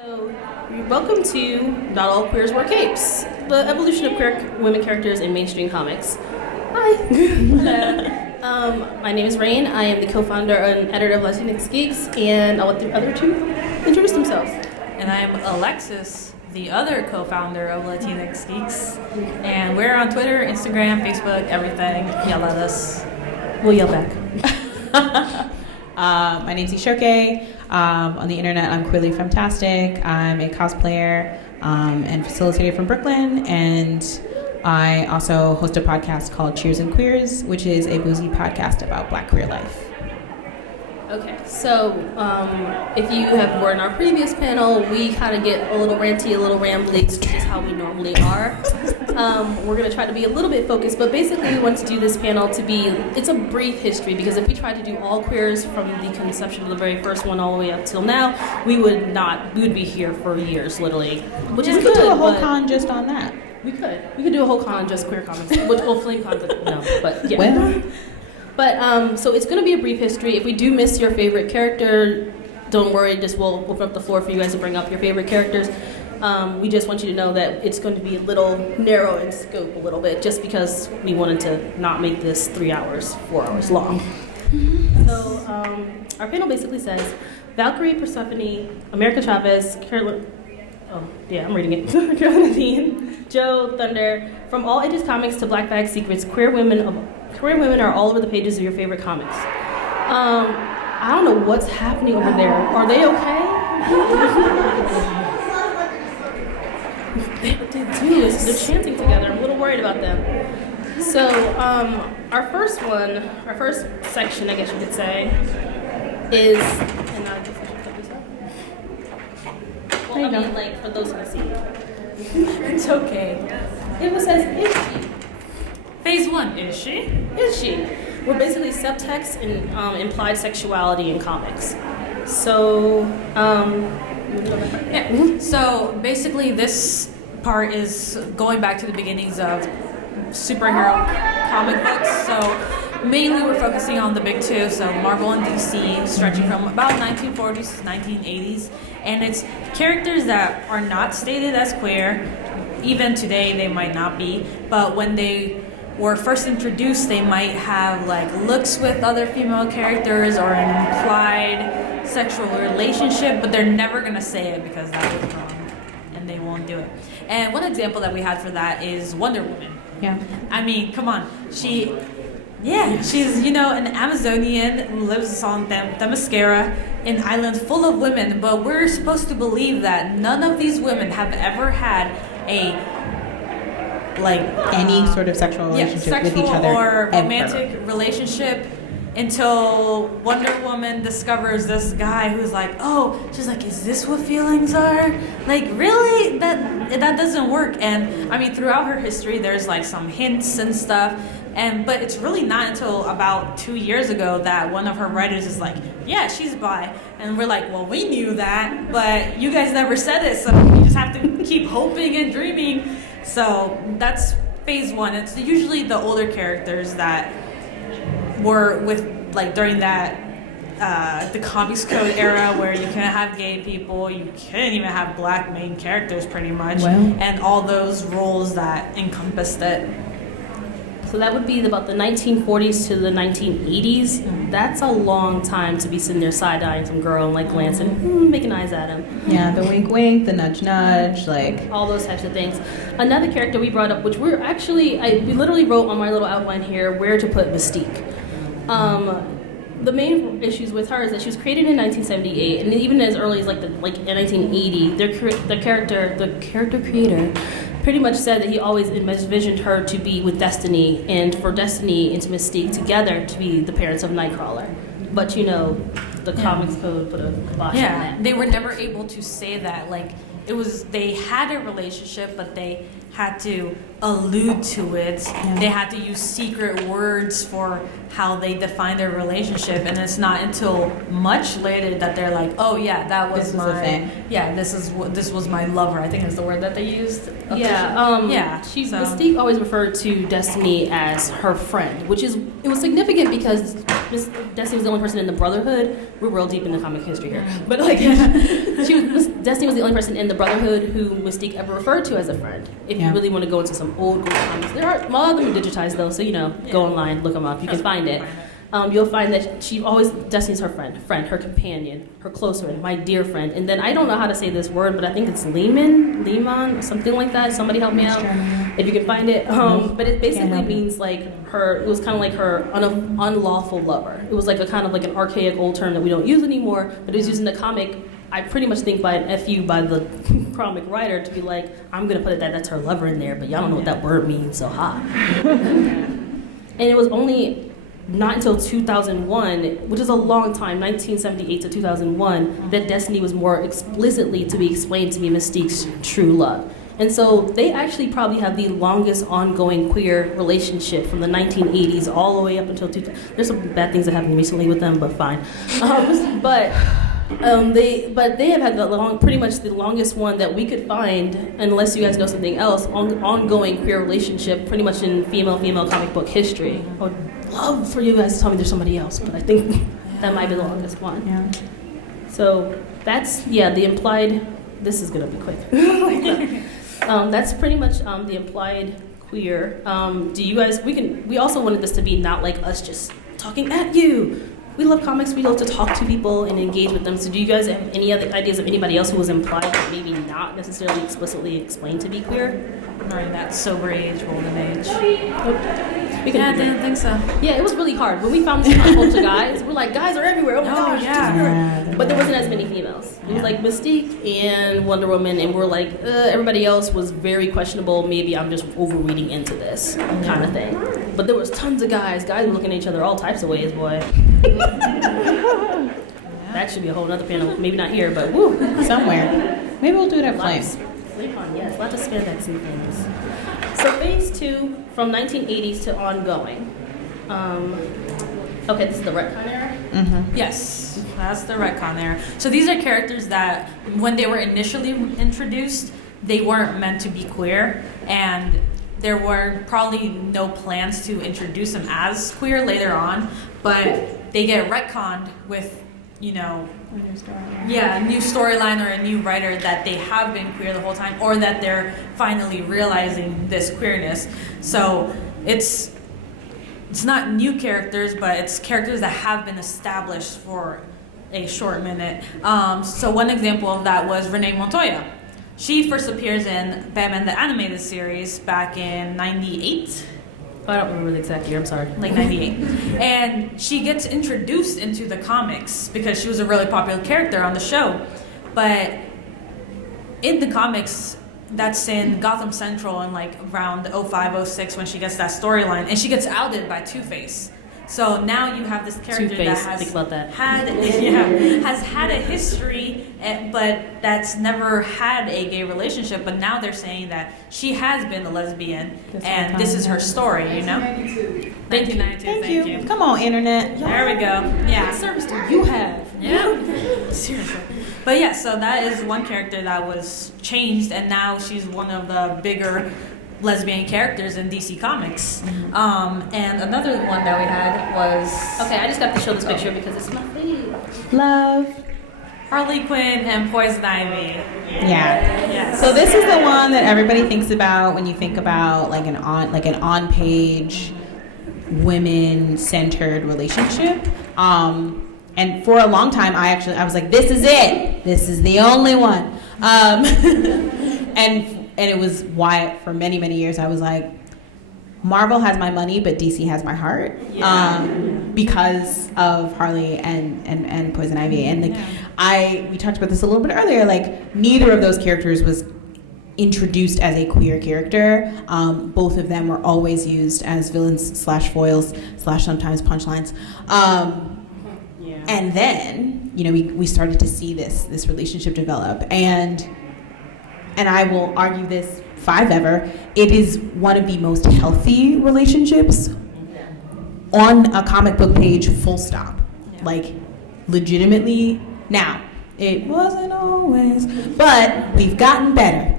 So, welcome to Not All Queers Wear Capes, the evolution of queer women characters in mainstream comics. Hi. My name is Rain. I am the co-founder and editor of Latinx Geeks, and I'll let the other two introduce themselves. And I'm Alexis, the other co-founder of Latinx Geeks. And we're on Twitter, Instagram, Facebook, everything. Yell at us. We'll yell back. My name's Ishoke. On the internet, I'm Queerly Fantastic. I'm a cosplayer and facilitator from Brooklyn, and I also host a podcast called Cheers and Queers, which is a boozy podcast about Black queer life. Okay, so if you have were in our previous panel, we kind of get a little ranty, a little rambly, which is how we normally are. We're going to try to be a little bit focused, but basically we want to do this panel to be, it's a brief history, because if we tried to do all queers from the conception of the very first one all the way up till now, we would be here for years, literally, which is good. We could do a whole con just on that. We could do a whole con on just queer comics, which will flame con, no, but yeah. Well. But, so it's going to be a brief history. If we do miss your favorite character, don't worry, we'll open up the floor for you guys to bring up your favorite characters. We just want you to know that it's going to be a little narrow in scope a little bit, just because we wanted to not make this 4 hours long. So, our panel basically says, Valkyrie, Persephone, America Chavez, Karolina Dean, Joe, Thunder, from all ages comics to Black Bag Secrets, queer women are all over the pages of your favorite comics. I don't know what's happening over there. Are they okay? They do. They're chanting together. I'm a little worried about them. So, our first section, I guess you could say, is. And I guess I should cut this up. Well, I mean, like, for those who can see. It's okay. It says, is she? Phase 1, is she? Is she? We're basically subtext and implied sexuality in comics. So, yeah. So basically, this part is going back to the beginnings of superhero comic books. So mainly we're focusing on the big two, so Marvel and DC, stretching from about 1940s to 1980s. And it's characters that are not stated as queer. Even today, they might not be. But when they were first introduced, they might have like looks with other female characters or an implied sexual relationship, but they're never going to say it because that was wrong, and they won't do it. And one example that we had for that is Wonder Woman. Yeah. I mean, come on. She's, an Amazonian who lives on Themyscira, an island full of women, but we're supposed to believe that none of these women have ever had any sort of sexual relationship with each other or ever. Romantic relationship until Wonder Woman discovers this guy who's like, she's like, is this what feelings are? Like, really? That doesn't work. And I mean, throughout her history, there's like some hints and stuff. But it's really not until about 2 years ago that one of her writers is like, yeah, she's bi. And we're like, well, we knew that, but you guys never said it, so you just have to keep hoping and dreaming. So that's phase 1. It's usually the older characters that were with, like, during that, the Comics Code era where you couldn't have gay people, you couldn't even have black main characters pretty much, and all those roles that encompassed it. So that would be about the 1940s to the 1980s. Mm-hmm. That's a long time to be sitting there side-eyeing some girl and like glancing, making eyes at him. Yeah, the wink-wink, the nudge-nudge, like all those types of things. Another character we brought up, which we literally wrote on my little outline here, where to put Mystique. The main issues with her is that she was created in 1978, and even as early as in 1980, the character creator pretty much said that he always envisioned her to be with Destiny, and for Destiny and Mystique together to be the parents of Nightcrawler. But the Comics Code put a kibosh on that. They were never able to say that. Like, it was, they had a relationship, but they had to allude to it. Yeah. They had to use secret words for how they define their relationship, and it's not until much later that they're like, "Oh yeah, that was This was my a thing. yeah, this was my lover." I think is the word that they used. Mystique always referred to Destiny as her friend, it was significant because Destiny was the only person in the Brotherhood. We're real deep in the comic history here, but like Destiny was the only person in the Brotherhood who Mystique ever referred to as a friend. If you really want to go into some old comics, there are a lot of them are digitized though, so go online, look them up, you can find it. You'll find that Destiny's her friend, her companion, her close friend, my dear friend. And then I don't know how to say this word, but I think it's Lehman, or something like that. Somebody help me out if you can find it. But it basically means like it was kind of like her unlawful lover. It was like a kind of like an archaic old term that we don't use anymore, but it was used in the comic. I pretty much think by an FU by the comic writer to be like, I'm going to put it that's her lover in there, but y'all don't know what that word means, so ha. And it was only not until 2001, which is a long time, 1978 to 2001, that Destiny was more explicitly to be explained to be Mystique's true love. And so they actually probably have the longest ongoing queer relationship from the 1980s all the way up until 2000. There's some bad things that happened recently with them, but fine. They have had pretty much the longest one that we could find, unless you guys know something else, ongoing queer relationship pretty much in female comic book history. I would love for you guys to tell me there's somebody else, but I think that might be the longest one. Yeah. So that's, the implied, this is gonna be quick. That's pretty much the implied queer. Do you guys, we also wanted this to be not like us just talking at you. We love comics, we love to talk to people and engage with them. So do you guys have any other ideas of anybody else who was implied but maybe not necessarily explicitly explained to be queer? Or in that sober age, golden age. I didn't think so. Yeah, it was really hard. When we found this bunch of guys, we're like, guys are everywhere. Oh my gosh, yeah. But there wasn't as many females. It was like Mystique and Wonder Woman, and we're like, everybody else was very questionable. Maybe I'm just overreading into this kind of thing. But there was tons of guys. Guys were looking at each other all types of ways, boy. That should be a whole other panel. Maybe not here, but woo. Somewhere. Maybe we'll do it at Flame. Yes, lots of spandex and things. So phase 2, from 1980s to ongoing. Okay, this is the retcon era? Mm-hmm. Yes, that's the retcon era. So these are characters that, when they were initially introduced, they weren't meant to be queer, and there were probably no plans to introduce them as queer later on, but they get retconned with, a new storyline or a new writer that they have been queer the whole time, or that they're finally realizing this queerness. So it's not new characters, but it's characters that have been established for a short minute. So one example of that was Renee Montoya. She first appears in Batman the Animated Series back in 98. I don't remember the exact year, I'm sorry. Like 98. And she gets introduced into the comics because she was a really popular character on the show. But in the comics, that's in Gotham Central in like around 05, 06 when she gets that storyline. And she gets outed by Two-Face. So now you have this character that has think about that. has had a history, but that's never had a gay relationship. But now they're saying that she has been a lesbian, and this is her story. 1992. Thank you. Come on, internet. There we go. Yeah. What service do you have? Yeah. Seriously. But yeah, so that is one character that was changed, and now she's one of the bigger lesbian characters in DC Comics. And another one that we had was... Okay, I just got to show this picture because it's my favorite. Love. Harley Quinn and Poison Ivy. Yeah. Yes. So this is the one that everybody thinks about when you think about like an on-page women-centered relationship. And for a long time, I was like, this is it. This is the only one. And it was why for many, many years I was like, Marvel has my money, but DC has my heart. Because of Harley and Poison Ivy. And we talked about this a little bit earlier, like neither of those characters was introduced as a queer character. Both of them were always used as villains / foils / sometimes punchlines. And then, we started to see this relationship develop. And I will argue this 5 ever. It is one of the most healthy relationships on a comic book page, full stop. Yeah. Like, legitimately. Now, it wasn't always, but we've gotten better.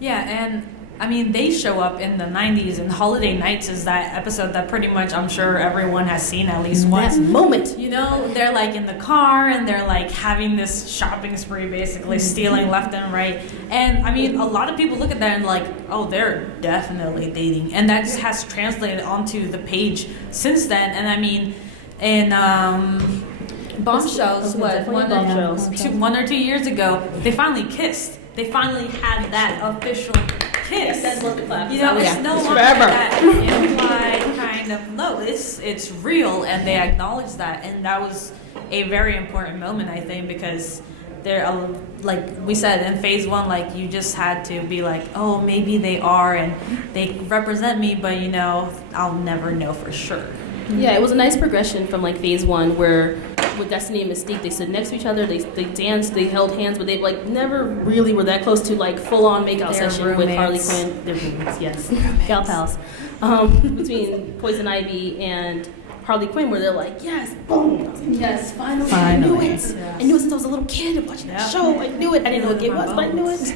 Yeah, and I mean, they show up in the 90s, and Holiday Nights is that episode that pretty much I'm sure everyone has seen at least once. That moment. You know, they're like in the car and they're like having this shopping spree, basically stealing left and right. And I mean, a lot of people look at that and like, oh, they're definitely dating. And that has translated onto the page since then. And I mean, in Bombshells, what, one or 2 years ago, they finally kissed. They finally had that official kiss. That's love the clap. You know, it's no longer that implied kind of no. It's real, and they acknowledge that, and that was a very important moment, I think, because they're like we said in phase 1, like you just had to be like, oh, maybe they are, and they represent me, but you know, I'll never know for sure. Yeah, it was a nice progression from like phase 1 where with Destiny and Mystique they stood next to each other, they danced, they held hands, but they like never really were that close to like full on makeout session roommates. with Harley Quinn. Their roommates, yes, gal pals. Between Poison Ivy and Harley Quinn, where they're like, yes, boom, yes, finally. I knew it. Yes. I knew it since I was a little kid watching that show. I knew it. I didn't know what game it was, but I knew it.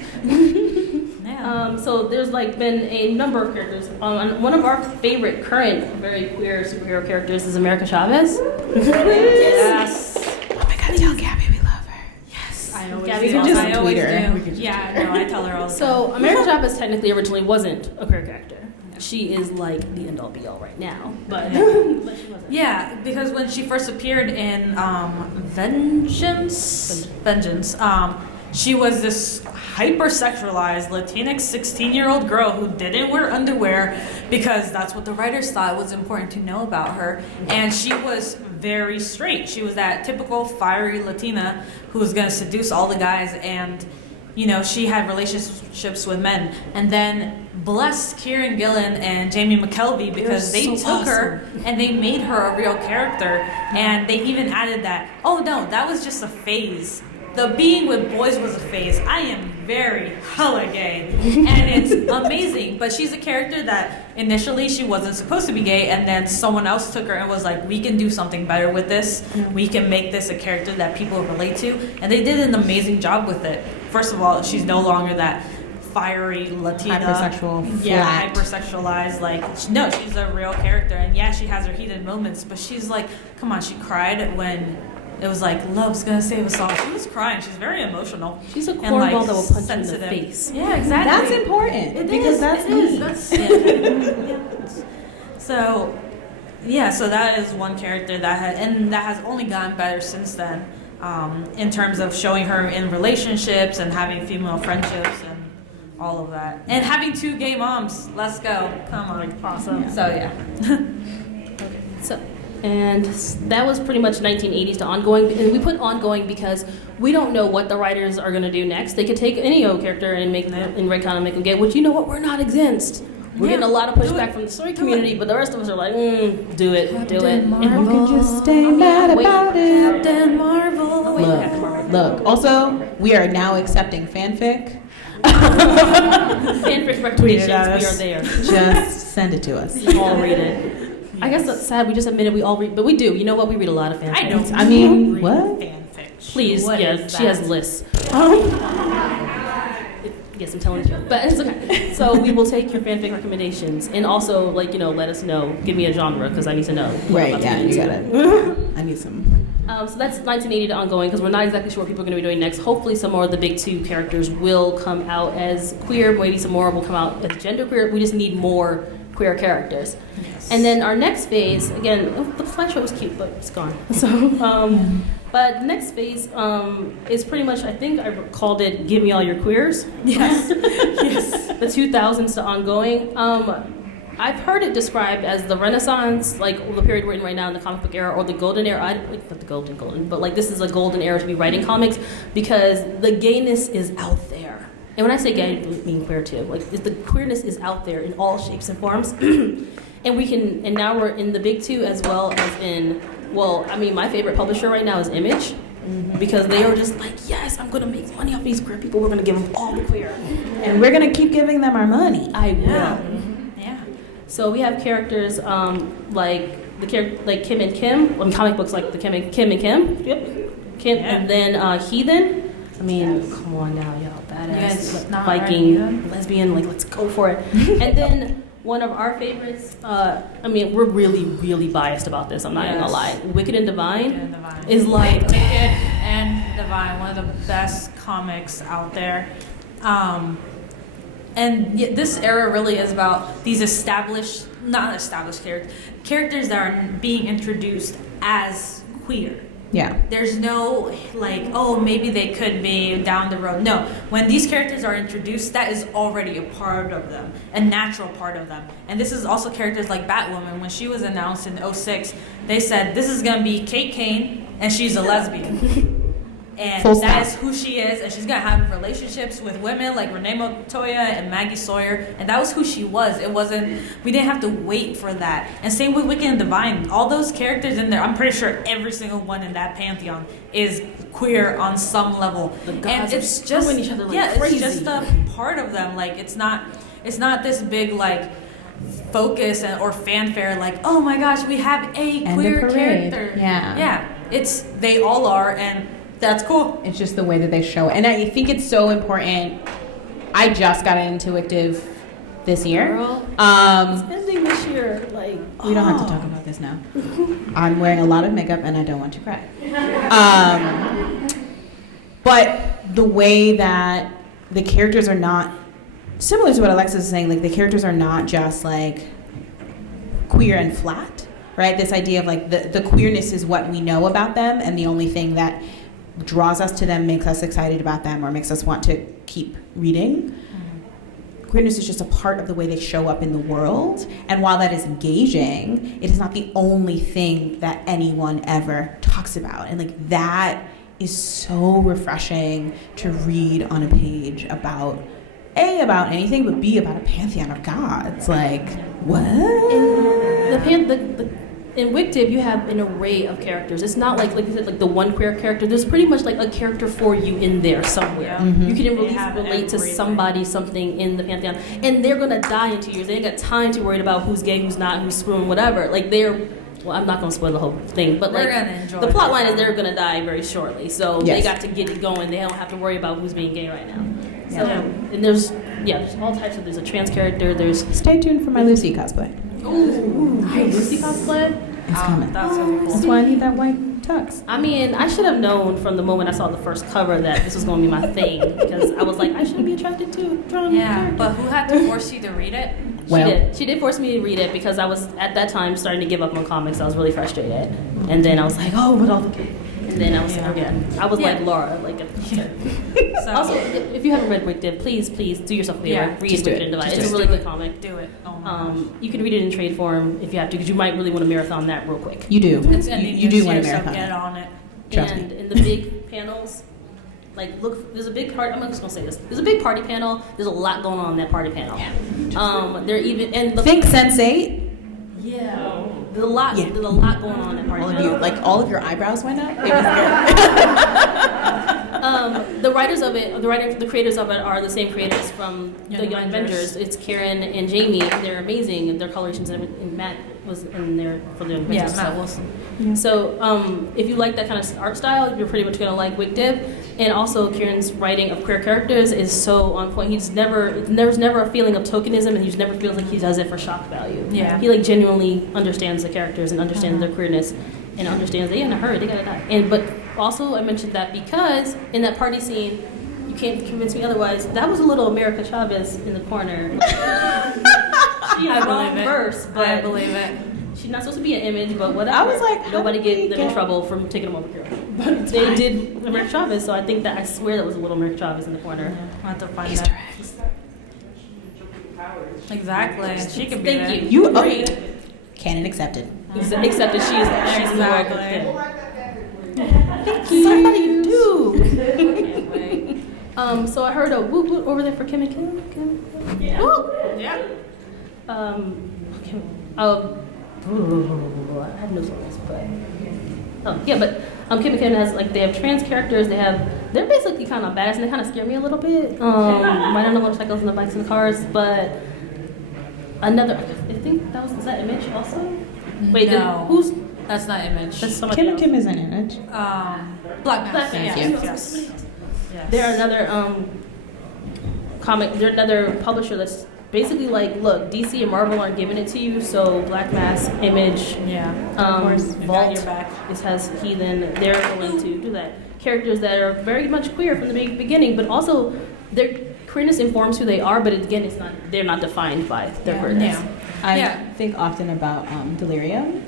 So there's like been a number of characters. One of our favorite current very queer superhero characters is America Chavez. Yes. Oh my God, tell Gabby we love her. Yes. I always Gabby do. can just I always tweet her. do. Yeah, no, I tell her all the time. So America Chavez technically originally wasn't a queer character. She is like the end all be all right now, but she wasn't. Yeah, because when she first appeared in Vengeance, she was this hypersexualized Latinx 16-year-old girl who didn't wear underwear because that's what the writers thought was important to know about her. And she was very straight. She was that typical fiery Latina who was going to seduce all the guys, and you know, she had relationships with men. And then bless Kieran Gillen and Jamie McKelvey because they took her and they made her a real character. And they even added that, oh no, that was just a phase. The being with boys was a phase. I am very hella gay, and it's amazing. But she's a character that initially she wasn't supposed to be gay, and then someone else took her and was like, we can do something better with this. We can make this a character that people relate to. And they did an amazing job with it. First of all, she's no longer that fiery Latina, hypersexual, yeah, hypersexualized. Like, no, she's a real character, and yeah, she has her heated moments. But she's like, come on, she cried when it was like, love's gonna save us all. She was crying. She's very emotional. She's a and, cornball that will punch sensitive. you in the face. Yeah, exactly. That's important because that's me. So, yeah, so that is one character that has only gotten better since then, in terms of showing her in relationships and having female friendships and all of that, and having 2 gay moms. Let's go! Come on, Awesome. So yeah. Okay. So. And that was pretty much 1980s to ongoing. And we put ongoing because we don't know what the writers are going to do next. They could take any old character and make them in Redcon and make them gay, which, you know what, we're not against. We're getting a lot of pushback from the story community, but the rest of us are like, do it. And we can just stay mad about it. Captain Marvel. Look. Also, we are now accepting fanfic. Fanfic recommendations, we are there. Just send it to us. We all read it. I guess that's sad. We just admitted we all read, but we do. You know what? We read a lot of fanfic. I don't. I mean, what? Fanfic. Please, What yeah, is she that? has lists. Yes, I'm telling you, but it's okay. So we will take your fanfic recommendations, and also, like, you know, let us know. Give me a genre because I need to know. Right? Yeah, you got it. I need some. So that's 1980 to ongoing because we're not exactly sure what people are going to be doing next. Hopefully, some more of the big 2 characters will come out as queer. Maybe some more will come out as genderqueer. We just need more queer characters. Yes. And then our next phase, again, the slideshow was cute, but it's gone. So, but next phase is pretty much, I think I called it "Give Me All Your Queers." Yes. Yes. The 2000s to ongoing. I've heard it described as the Renaissance, like the period we're in right now in the comic book era, or the golden era. Not the golden, but like this is a golden era to be writing comics because the gayness is out there. And when I say gay, I mean queer too. Like the queerness is out there in all shapes and forms. And now we're in the big 2 as well as in, well, I mean, my favorite publisher right now is Image. because they were just like, yes, I'm gonna make money off these queer people. We're gonna give them all the queer, and we're gonna keep giving them our money. I will. Yeah. So we have characters like the character like Kim and Kim. In comic books, like the Kim and Kim. Yep. Kim, and then Heathen. I mean, come on now, y'all, badass Viking, lesbian. Like, let's go for it. And then one of our favorites. I mean, we're really, really biased about this. I'm not even gonna lie. Wicked and Divine is like Wicked and Divine, one of the best comics out there. And this era really is about these not established characters that are being introduced as queer. Yeah. There's no like, oh, maybe they could be down the road. No, when these characters are introduced, that is already a part of them, a natural part of them. And this is also characters like Batwoman. When she was announced in 2006, they said this is gonna be Kate Kane, and she's a lesbian. And that is who she is, and she's gonna have relationships with women like Renee Montoya and Maggie Sawyer, and that was who she was. It wasn't, we didn't have to wait for that. And same with Wicked and Divine. All those characters in there, I'm pretty sure every single one in that pantheon is queer on some level. And it's just each other like crazy. It's just a part of them. Like it's not this big like focus or fanfare like, oh my gosh, we have a queer character. Yeah. It's they all are, and that's cool. It's just the way that they show it. And I think it's so important. I just got into WicDiv this year. Girl, it's ending this year. Like, we don't have to talk about this now. I'm wearing a lot of makeup and I don't want to cry. But the way that the characters are not, similar to what Alexis is saying, like the characters are not just like queer and flat, right? This idea of like the queerness is what we know about them, and the only thing that draws us to them, makes us excited about them, or makes us want to keep reading. Queerness is just a part of the way they show up in the world, and while that is engaging, it is not the only thing that anyone ever talks about. And like that is so refreshing to read on a page about A, about anything, but B, about a pantheon of gods. Like, what? In WicDiv, you have an array of characters. It's not like you said, like the one queer character. There's pretty much like a character for you in there somewhere. You can relate to somebody, something in the pantheon, and they're gonna die in 2 years. They ain't got time to worry about who's gay, who's not, who's screwing, whatever. Like well, I'm not gonna spoil the whole thing, but like the plot line is they're gonna die very shortly. So they got to get it going. They don't have to worry about who's being gay right now. So and there's all types of. There's a trans character. Stay tuned for my Lucy cosplay. Ooh, nice. Lucy cosplay. It's coming. That's so cool. That's why I need that white tux. I mean, I should have known from the moment I saw the first cover that this was going to be my thing, because I was like, I shouldn't be attracted to drawing. Yeah, but who had to force you to read it? She did force me to read it, because I was at that time starting to give up on comics. I was really frustrated, and then I was like, oh, but all the gay. And then I was like Laura, like. So, also, if you haven't read WicDiv, please do yourself a favor. Read Wicked and Divine. It's a really good comic. Do it. You can read it in trade form if you have to, because you might really want to marathon that real quick. You do. You do want to marathon. So get on it. Trust me. And in the big panels, like look, there's a big party. I'm just gonna say this. There's a big party panel. There's a lot going on in that party panel. Yeah. They're even and think Sense8. Yeah. There's a lot. Yeah. There's a lot going on in that party panel. All of your eyebrows went up. It was good. The writers of it, the creators of it are the same creators from the Young Avengers. It's Karen and Jamie. They're amazing. Their colorations and Matt was in there for the Avengers. Matt Wilson. Yeah. So if you like that kind of art style, you're pretty much gonna like WicDiv. And also, Kieran's writing of queer characters is so on point. There's never a feeling of tokenism, and he just never feels like he does it for shock value. Yeah. He like genuinely understands the characters and understands their queerness, and understands they in a hurry, they gotta die. But also, I mentioned that because in that party scene, you can't convince me otherwise. That was a little America Chavez in the corner. She had a wrong verse, but I believe it. She's not supposed to be an image, but whatever. I was like, nobody get them in trouble from taking them over here. But they did America Chavez, so I think that I swear that was a little America Chavez in the corner. I'll have to find that. Exactly. She could be there. Thank you. You agreed. Canon accepted. Except that she's exactly. Thank you. Somebody do. So I heard a whoop whoop over there for Kim and Kim. Yeah. Whoop. Yeah. I had no songs, but Kim and Kim has like they have trans characters. They're basically kind of badass and they kind of scare me a little bit. Riding on the motorcycles and the bikes and the cars, but another. I think is that Image also? Wait, no, that's not Image. That's somebody else. Kim is an Image. Black Mass. Yes. They're another comic. They're another publisher that's basically like, look, DC and Marvel aren't giving it to you, so Black Mass, Image, Vault, this has Heathen. They're going to do that. Characters that are very much queer from the beginning, but also their queerness informs who they are. But again, they're not defined by their queerness. I think often about Delirium.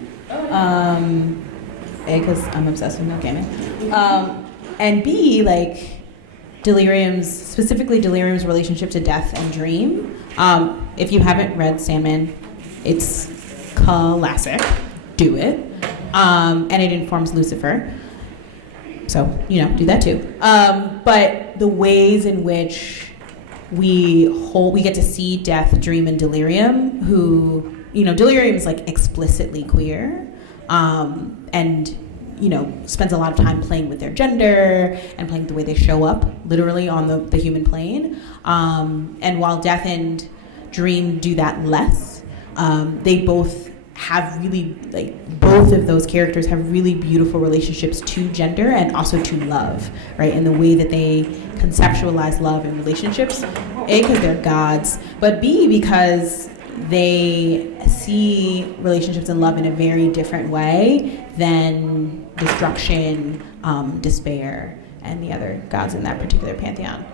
Because I'm obsessed with Neil Gaiman. And B, like specifically Delirium's relationship to death and dream. If you haven't read Sandman, it's classic. Do it. And it informs Lucifer. So, do that too. But the ways in which we get to see death, dream, and delirium, who, delirium is like explicitly queer, and spends a lot of time playing with their gender and playing the way they show up literally on the human plane. And while death and dream do that less, they both have really, both of those characters have really beautiful relationships to gender and also to love, right? And the way that they conceptualize love and relationships, A, because they're gods, but B, because they see relationships and love in a very different way than destruction, despair, and the other gods in that particular pantheon.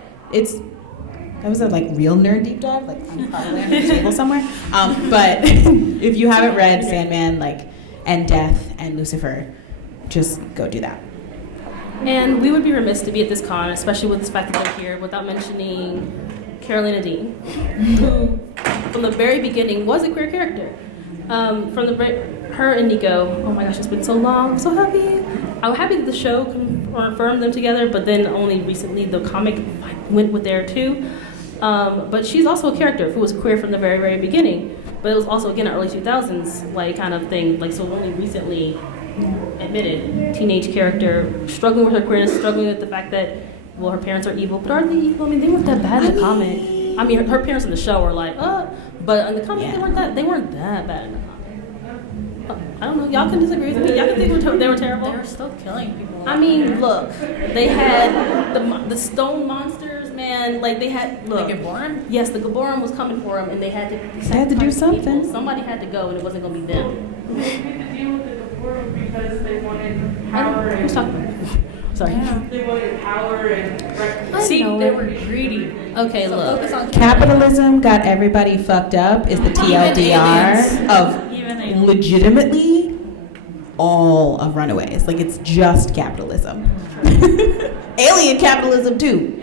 That was a real nerd deep dive. I'm probably under the table somewhere. But if you haven't read Sandman, and Death and Lucifer, just go do that. And we would be remiss to be at this con, especially with the fact that they're here, without mentioning Karolina Dean, who, from the very beginning, was a queer character. Her and Nico. Oh my gosh, it's been so long. I'm so happy. I'm happy that the show confirmed them together, but then only recently the comic went with there too. But she's also a character who was queer from the very, very beginning. But it was also, again, an early 2000s kind of thing. So only recently admitted teenage character struggling with her queerness, struggling with the fact that, well, her parents are evil. But are they evil? I mean, they weren't that bad in the comic. I mean, her parents in the show were but in the comic they weren't that bad in the comic. I don't know. Y'all can disagree with me. Y'all can think they were terrible. They were still killing people. I mean, look, they had the stone monsters, man. They had look. The Gaborim? Yes, the Gaborim was coming for them, and they had to. They had to do something. People. Somebody had to go, and it wasn't going to be them. They made the deal with the Gaborim because they wanted power. Who's talking about? Sorry. Yeah. They wanted power and recognition. See, they were greedy. Okay, look. Focus on Capitalism got everybody fucked up is the TLDR of legitimately all of Runaways. It's just capitalism. Alien capitalism too.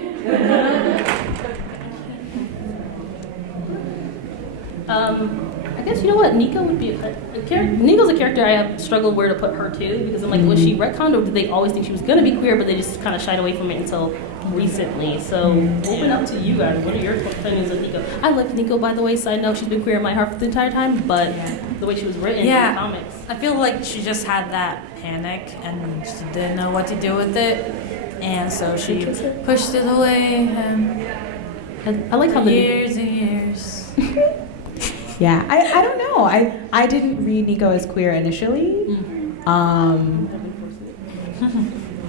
I guess you know what? Nico would be a character. Nico's a character I have struggled where to put her too, because I'm was she retconned, or did they always think she was gonna be queer, but they just kind of shied away from it until recently? So open up to you guys. What are your opinions of Nico? I love Nico, by the way. Side note, she's been queer in my heart for the entire time, but the way she was written in the comics, I feel like she just had that panic and she didn't know what to do with it, and so she pushed it away. And I like how years and years. Yeah, I don't know. I didn't read Nico as queer initially. And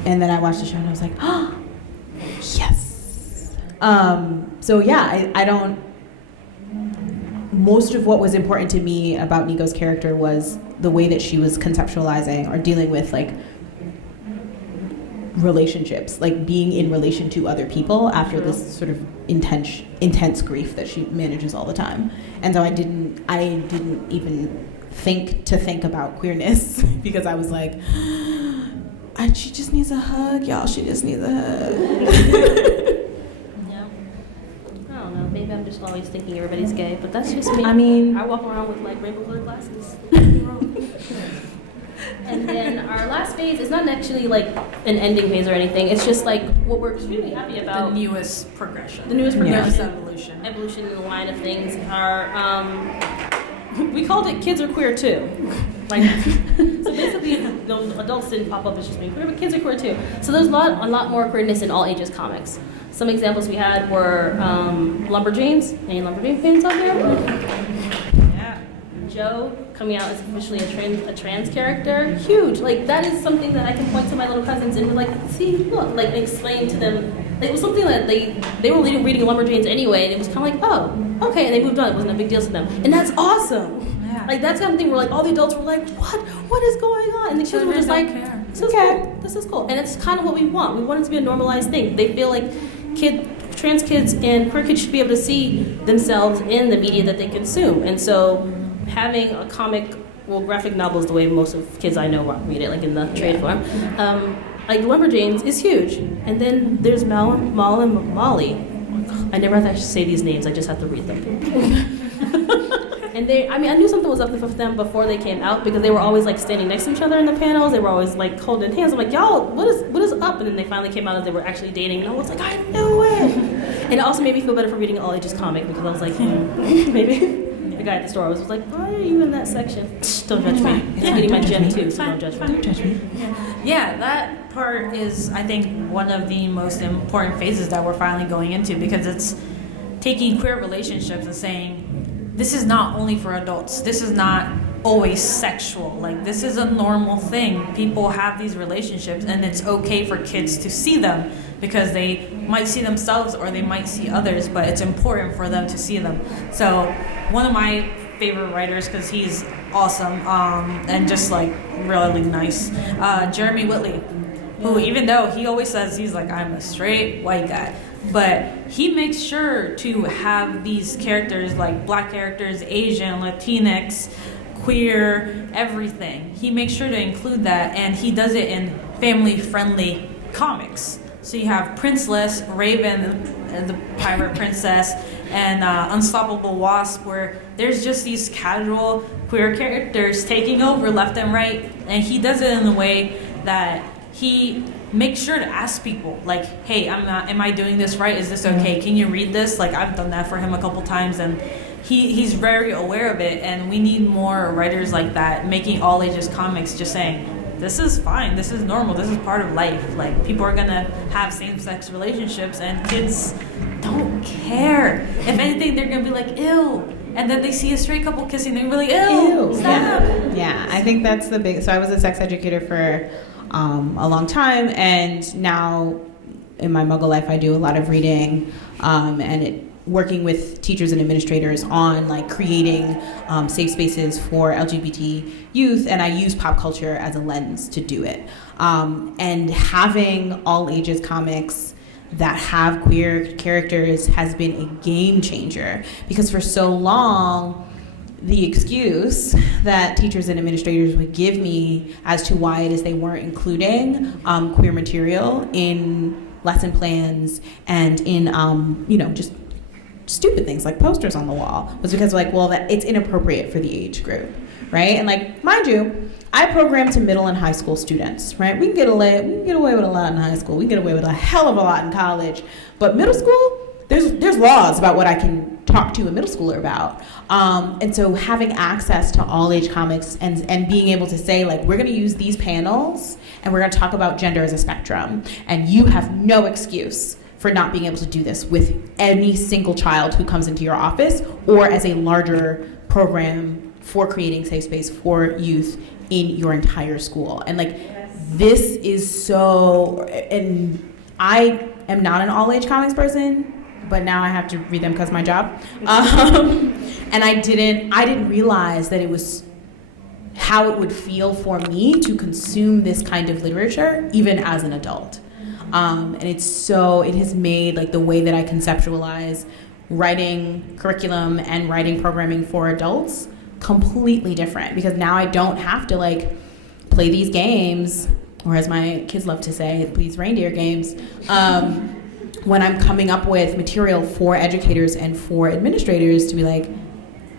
then I watched the show and I was like, oh, yes. So yeah, I don't. Most of what was important to me about Nico's character was the way that she was conceptualizing or dealing with relationships, being in relation to other people after this sort of intense grief that she manages all the time. And so I didn't even think about queerness because I was like, she just needs a hug, y'all. She just needs a hug. I don't know. Maybe I'm just always thinking everybody's gay, but that's just me. I mean, I walk around with rainbow-colored glasses. And then our last phase is not actually an ending phase or anything. It's just what we're extremely happy about. The newest progression. Evolution in the line of things are. We called it Kids Are Queer Too. Like, so basically, the adults didn't pop up as just being queer, but kids are queer too. So there's a lot more queerness in all ages comics. Some examples we had were Lumberjanes. Any Lumberjane fans out there? Yeah. Joe coming out as officially a trans character. Huge. Like, that is something that I can point to my little cousins and be like, see, look, like, explain to them. Like, it was something that they were reading Lumberjanes anyway, and it was kind of like, oh, okay, and they moved on. It wasn't a big deal to them. And that's awesome. Yeah. Like, that's the kind of thing where, like, all the adults were like, what is going on? And the kids were just like, this is cool. This is cool. And it's kind of what we want. We want it to be a normalized thing. They feel like trans kids and queer kids should be able to see themselves in the media that they consume. And so having a comic, well, graphic novel is the way most of kids I know read it, like in the trade form. Like Lumberjanes is huge. And then there's Mal and Molly. I never have to actually say these names, I just have to read them. And I knew something was up with them before they came out because they were always like standing next to each other in the panels. They were always like holding hands. I'm like, y'all, what is up? And then they finally came out and they were actually dating. And I was like, I knew it. And it also made me feel better for reading an all ages comic because I was like, maybe. The guy at the store was like, why are you in that section? Don't judge me. It's getting my gem too, so don't judge me. Don't judge me. Yeah, that part is, I think, one of the most important phases that we're finally going into because it's taking queer relationships and saying, this is not only for adults. This is not always sexual. Like, this is a normal thing. People have these relationships, and it's okay for kids to see them because they might see themselves or they might see others, but it's important for them to see them. So one of my favorite writers, because he's awesome and just like really nice, Jeremy Whitley, who even though he always says he's like, I'm a straight white guy, but he makes sure to have these characters like black characters, Asian, Latinx, queer, everything. He makes sure to include that, and he does it in family-friendly comics. So you have Princeless, Raven, the Pirate Princess, and Unstoppable Wasp, where there's just these casual queer characters taking over left and right, and he does it in a way that he makes sure to ask people, like, hey, am I doing this right? Is this okay? Can you read this? Like, I've done that for him a couple times, and he's very aware of it, and we need more writers like that, making all ages comics, just saying, this is fine, this is normal, this is part of life. Like, people are gonna have same-sex relationships, and kids don't care. If anything, they're gonna be like, ew. And then they see a straight couple kissing, they're really, ew, stop. Yeah, I think that's the big, so I was a sex educator for a long time, and now in my Muggle life I do a lot of reading and working with teachers and administrators on like creating safe spaces for LGBT youth, and I use pop culture as a lens to do it. And having all ages comics that have queer characters has been a game changer, because for so long the excuse that teachers and administrators would give me as to why it is they weren't including queer material in lesson plans and in just stupid things like posters on the wall was because like, well, that it's inappropriate for the age group, right? And like, mind you, I program to middle and high school students, right? We can get away with a lot in high school. We can get away with a hell of a lot in college, but middle school, there's laws about what I can talk to a middle schooler about. And so having access to all age comics and being able to say, like, we're gonna use these panels and we're gonna talk about gender as a spectrum, and you have no excuse for not being able to do this with any single child who comes into your office, or as a larger program for creating safe space for youth in your entire school. And like, this is so, and I am not an all age comics person, but now I have to read them because of my job. And I didn't realize that it was how it would feel for me to consume this kind of literature, even as an adult. And it has made like the way that I conceptualize writing curriculum and writing programming for adults completely different, because now I don't have to like play these games, or as my kids love to say, these reindeer games, when I'm coming up with material for educators and for administrators to be like,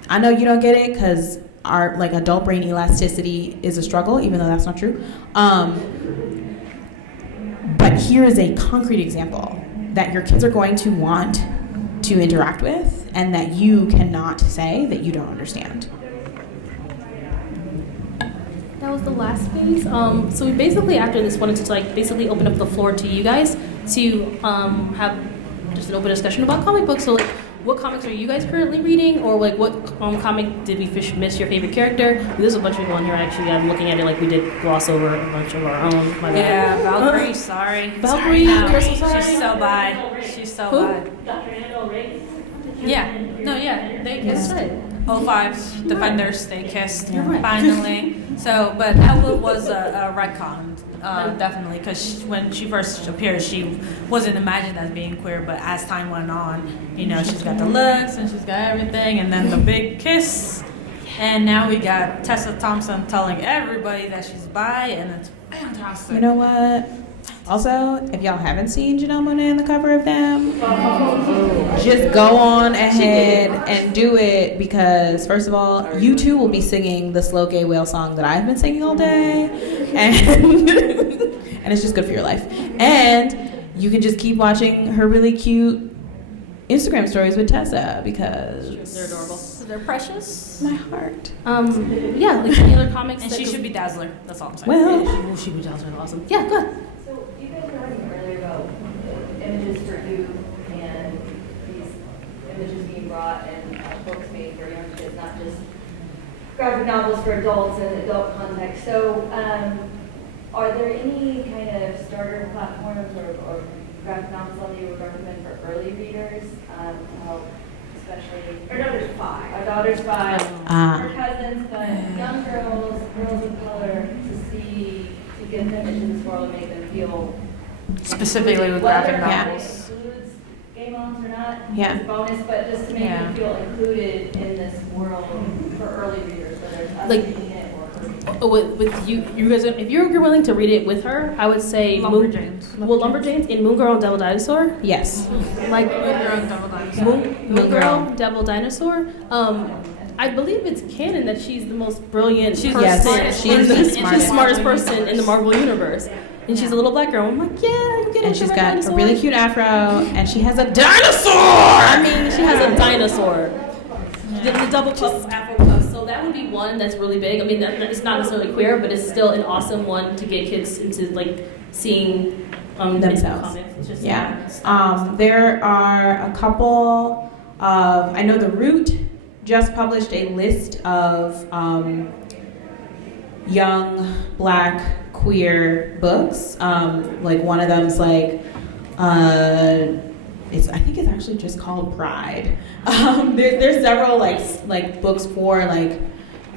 I know you don't get it because our like adult brain elasticity is a struggle, even though that's not true. But here is a concrete example that your kids are going to want to interact with, and that you cannot say that you don't understand. was the last phase. So we basically after this wanted to like basically open up the floor to you guys to have just an open discussion about comic books. So like, what comics are you guys currently reading, or like what comic did we miss your favorite character? There's a bunch of people on here actually. I'm looking at it like we did gloss over a bunch of our own. My bad. Yeah, Valkyrie. Sorry. Valkyrie. No, We're so sorry. she's so bad. She's so Who? bad. Dr. Annabelle Ray. Yeah. No. Yeah. They kissed. That's right. 05 Defenders. They kissed. You're right. Finally. So, but that was a retcon. Definitely, because when she first appeared, she wasn't imagined as being queer, but as time went on, you know, she's got the looks and she's got everything, and then the big kiss, and now we got Tessa Thompson telling everybody that she's bi, and it's fantastic. You know what? Also, if y'all haven't seen Janelle Monáe on the cover of them, just go on ahead and do it, because first of all, you too will be singing the slow gay whale song that I've been singing all day, and and it's just good for your life. And you can just keep watching her really cute Instagram stories with Tessa, because They're adorable. They're precious. my heart. Yeah, like any other comics. And that she could- should be Dazzler. That's all I'm saying. Well, She would also awesome. Yeah, good. So you guys were talking earlier about images for youth and these images being brought and books made for young kids, not just graphic novels for adults in adult context. So are there any kind of starter platforms or graphic novels that you would recommend for early readers to help, especially Our daughter's 5. our daughter's 5, Ah. her cousins, but young girls of color, to get them into this world and make them feel Specifically with whether graphic or not novels. it includes gay moms or not, Yeah. it's a bonus, but just to make Yeah. them feel included in this world for early readers, whether it's us Like- reading it or her. With you guys, if you're willing to read it with her, I would say Lumberjanes. Lumberjanes in Moon Girl and Devil Dinosaur. yes. Like Moon Moon Girl, Girl. Devil Dinosaur. I believe it's canon that she's the most brilliant She's- person. yes, she's the She's the smartest person in the Marvel universe. And she's a little black girl. I'm like, yeah, you get it. And she's Red got Dinosaur. a really cute afro, and she has a dinosaur! I mean, she has a dinosaur. The double puff afro puff. So that would be one that's really big. I mean, it's not necessarily queer, but it's still an awesome one to get kids into like seeing Themselves. comics. It's just Yeah. There are a couple of, I know The Root just published a list of young black queer books. Like one of them's like, I think it's actually just called Pride. There's several like books for like,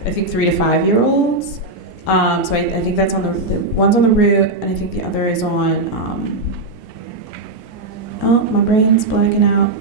I think 3 to 5 year olds. So I think that's on the one's on The Root, and I think the other is on. Oh, my brain's blacking out.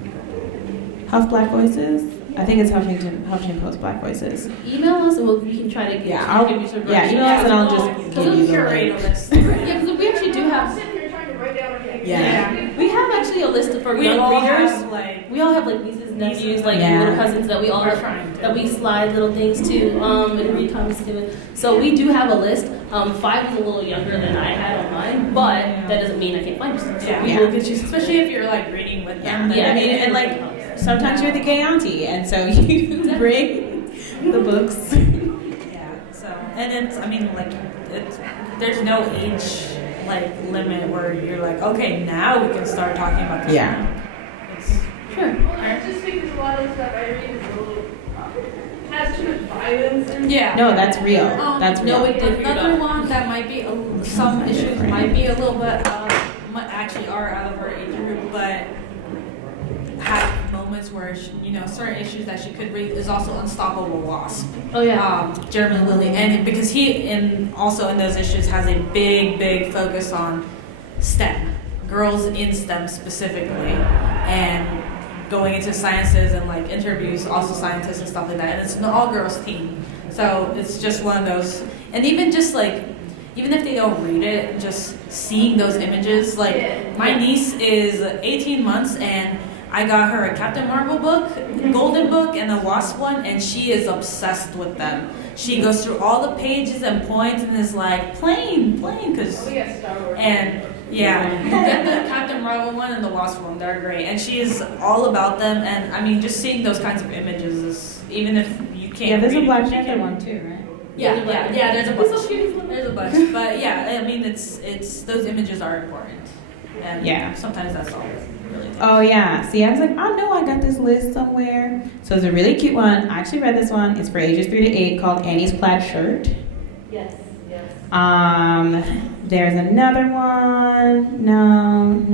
Huff Black Voices. I think it's Huffington Post Black Voices. Email us and we can try to get Yeah, I'll give you some yeah, email us and I'll just Because give you the curate a link. list. Yeah, because we actually do I'm have. sitting here trying to write down everything. Yeah. We have actually a list for We young all readers. have like We all have like nieces, nephews, like Yeah. little cousins that we all We're have, trying to. that we slide little things to and read comics to. So we do have a list. 5 is a little younger than I had on mine, but that doesn't mean I can't find you. So Yeah. we will get you. especially if you're like reading with them. Yeah, I mean, and like sometimes you're the gay auntie, and so you bring the books. Yeah. So and it's I mean like there's no age like limit where you're like okay now we can start talking about this. Yeah. It's, Sure. Just because a lot of the stuff I read is a little, has too much violence and yeah. No, that's real. That's No, real. another one that might be some issues might be a little bit actually are out of her age group, but have moments where certain issues that she could read is also Unstoppable Wasp. Oh yeah. Jeremy Lilly, and because also in those issues has a big focus on STEM, girls in STEM specifically, and going into sciences and like interviews also scientists and stuff like that, and it's an all girls team, so it's just one of those, and even if they don't read it, just seeing those images, like my niece is 18 months and I got her a Captain Marvel book, Golden book, and a Wasp one, and she is obsessed with them. She goes through all the pages and points and is like, plane, because, we got Star Wars. and yeah, get the Captain Marvel one and the Wasp one, they're great. And she is all about them, and I mean, just seeing those kinds of images is, even if you can't Yeah, there's a read it, Black she Panther can- one too, right? Yeah, there's a He's bunch. so cute. There's a bunch. But yeah, I mean, it's those images are important. And Yeah. sometimes that's all it really takes. Oh yeah. See, I was like, I know I got this list somewhere. So it's a really cute one. I actually read this one. It's for ages 3 to 8 called Annie's Plaid Shirt. Yes, yes. There's another one. No.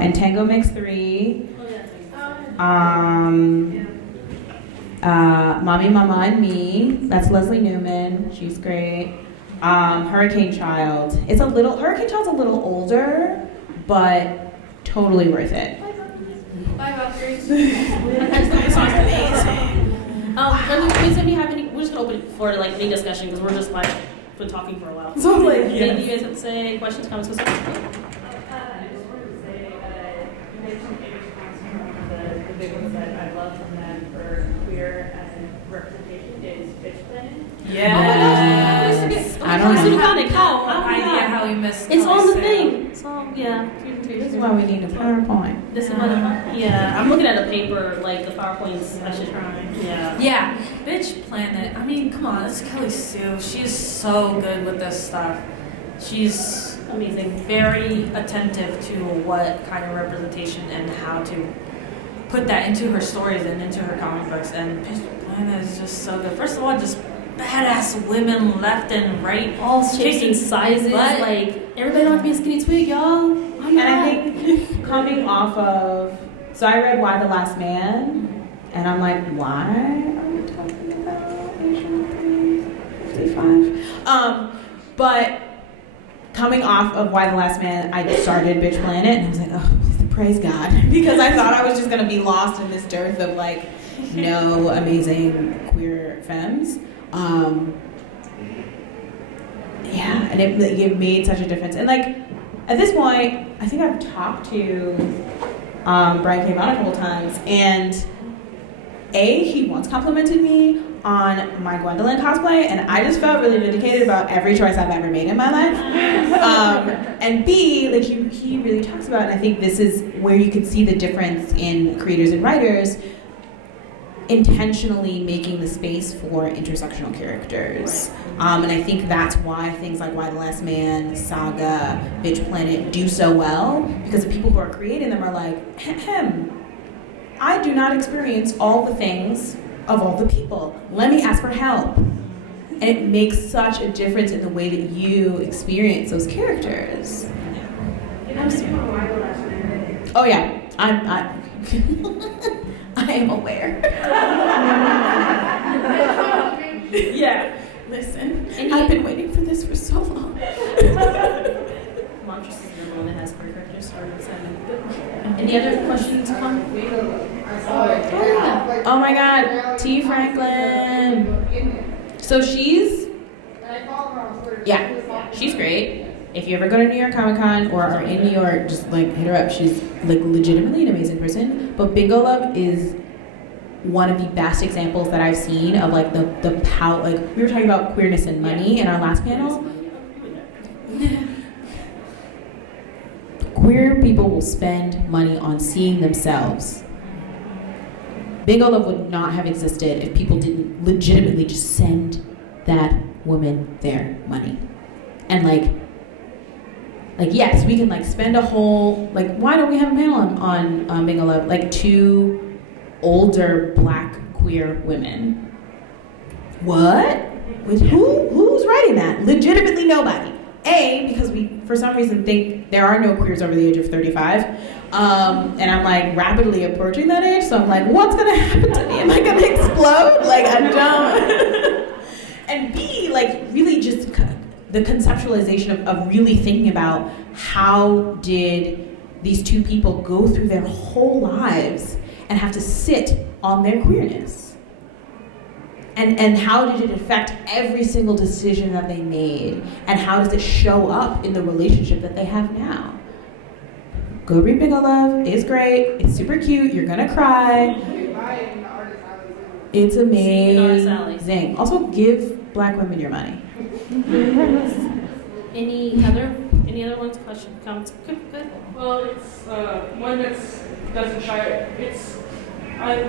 And Tango Mix 3. Mommy, Mama, and Me. That's Leslie Newman. She's great. Hurricane Child. Hurricane Child's a little older, but totally worth it. Bye, Valkyrie. This song's amazing. We're just gonna open it for like any discussion because we're just like been talking for a while. So like, anything you guys have to say? Questions, comments, concerns? I just wanted to say, you made some famous points from the big ones that I love from them for queer and representation is Bitch Planet. Yes. I don't know. How we missed. It's on the Sarah. thing. So yeah. This is why we need a PowerPoint. This is why I'm looking at a paper like the PowerPoints. I should try. Yeah. Yeah, Bitch Planet. I mean, come on, it's Kelly Sue. She's so good with this stuff. She's Amazing. very attentive to what kind of representation and how to put that into her stories and into her comic books. And Bitch Planet is just so good. First of all, just badass women left and right. All shapes and sizes. What? Like everybody don't have to be a skinny twig, y'all. And I think coming off of, so I read Why the Last Man, and I'm like, why are we talking about Asian 55? But coming off of Why the Last Man, I started Bitch Planet, and I was like, oh, praise God, because I thought I was just gonna be lost in this dearth of like no amazing queer femmes. Yeah, and it made such a difference, and like. At this point, I think I've talked to Brian K. Vaughan a couple times, and he once complimented me on my Gwendolyn cosplay, and I just felt really vindicated about every choice I've ever made in my life. And B, like he really talks about, and I think this is where you can see the difference in creators and writers, intentionally making the space for intersectional characters. And I think that's why things like Why the Last Man, Saga, Bitch Planet do so well, because the people who are creating them are like, I do not experience all the things of all the people. Let me ask for help. And it makes such a difference in the way that you experience those characters. Oh yeah, I am aware. Yeah, listen, I've been waiting for this for so long. Montrose is the one that has queer characters. Any other questions, comments? Oh my God, T. Franklin. So she's great. If you ever go to New York Comic Con or are in New York, just like hit her up. She's like legitimately an amazing person. But Bingo Love is one of the best examples that I've seen of like the power. Like we were talking about queerness and money in our last panel. Queer people will spend money on seeing themselves. Bingo Love would not have existed if people didn't legitimately just send that woman their money. And like yes, we can like spend a whole, like why don't we have a panel on Bingo Love? Like 2 older black queer women. What? Who's writing that? Legitimately nobody. Because we, for some reason, think there are no queers over the age of 35. And I'm like rapidly approaching that age, so I'm like, what's gonna happen to me? Am I gonna explode? Like, I don't. And B, like really just the conceptualization of really thinking about how did these 2 people go through their whole lives and have to sit on their queerness. And how did it affect every single decision that they made? And how does it show up in the relationship that they have now? Go read Bingo Love. It's great. It's super cute. You're gonna cry. It's amazing. Also, give black women your money. Any other ones? Questions, comments? Good. Well, it's one that's doesn't shy. I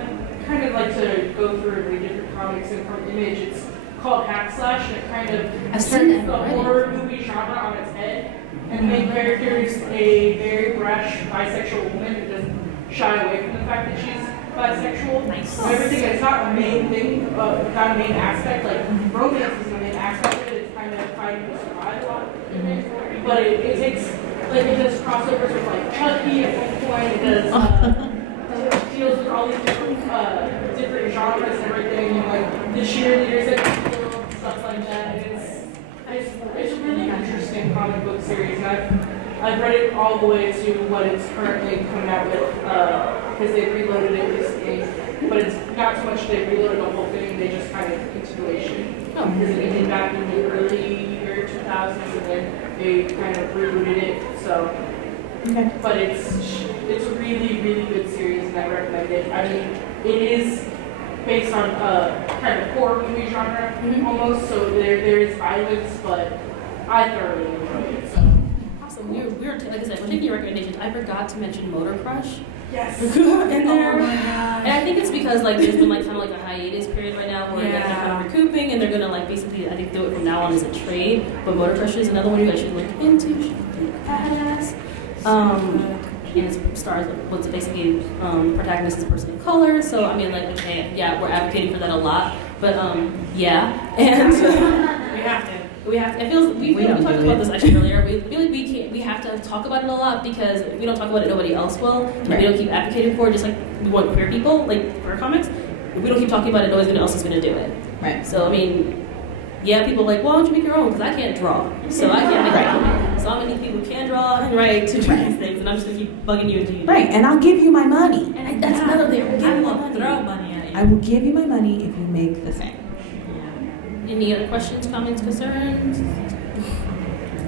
kind of like to go through and read different comics, and from Image, it's called Hack Slash, and it kind of I've seen turns that the already. horror movie genre on its head. And the main character is a very brash bisexual woman who doesn't shy away from the fact that she's bisexual. Nice. Everything, it's not a main thing, not a main aspect. Like romance is the main aspect of it. It's kind of fighting to survive a lot. But it takes, like, it does crossovers with like Chucky at one point. It does deals with all these different genres and everything, and like the cheerleaders that kill, stuff like that. And it's a really interesting comic book series, and I've read it all the way to what it's currently coming out with, because they've reloaded it recently. But it's not so much they've reloaded the whole thing, they just kind of continuation. Because it ended back in the early year 2000s, and then they kind of rebooted it. So, but it's a really, really good series, and I recommend it. I mean, it is based on kind of horror movie genre almost, so there is violence, but I thoroughly enjoy it. So. Awesome. We're like I said, we're taking your recommendations. I forgot to mention Motor Crush Yes. in there. Oh my gosh. And I think it's because like there's been like kind of like a hiatus period right now where they're kind of recouping and they're gonna like basically I think do it from now on as a trade. But Motor Crush is another one you guys should look into. She's pretty badass. And it stars what's basically the protagonist is a person of color. So I mean like okay, yeah, we're advocating for that a lot. But yeah, and We have to. we have. It feels we don't talked do about it. this actually earlier. We feel like we can't. We have to talk about it a lot because if we don't talk about it, nobody else will. And if we don't keep advocating for it, just like we want queer people, like queer comics. If we don't keep talking about it, nobody else is going to do it. Right. So I mean, yeah, people are like, well, why don't you make your own? Because I can't draw, so I can't make my own. So I'm gonna need people who can draw and write to draw these things, and I'm just gonna keep bugging you until you do. Right, and I'll give you my money. And that's another thing. We'll give I you will money. throw money at you. I will give you my money if you make the thing. Any other questions, comments, concerns,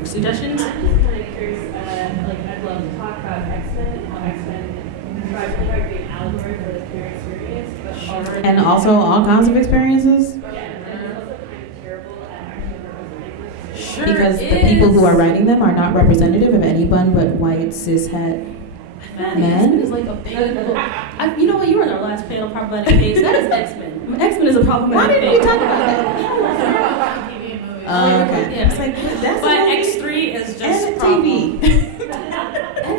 suggestions? I'm just kind of curious, like, I'd love to talk about X-Men and how X-Men tries to be an allegory for the queer experience, but already. And also all kinds of experiences. Yeah, and it's also kind of terrible at actually representing. Sure Because is. the people who are writing them are not representative of anyone but white cishet X-Men men. is like a painful. You know what? You were in our last panel, problematic case. That is X-Men. X-Men is a problematic. Why didn't we thing. talk about that? TV movie. Okay. Yeah. It's like that's But a X3 is just and a problem. TV.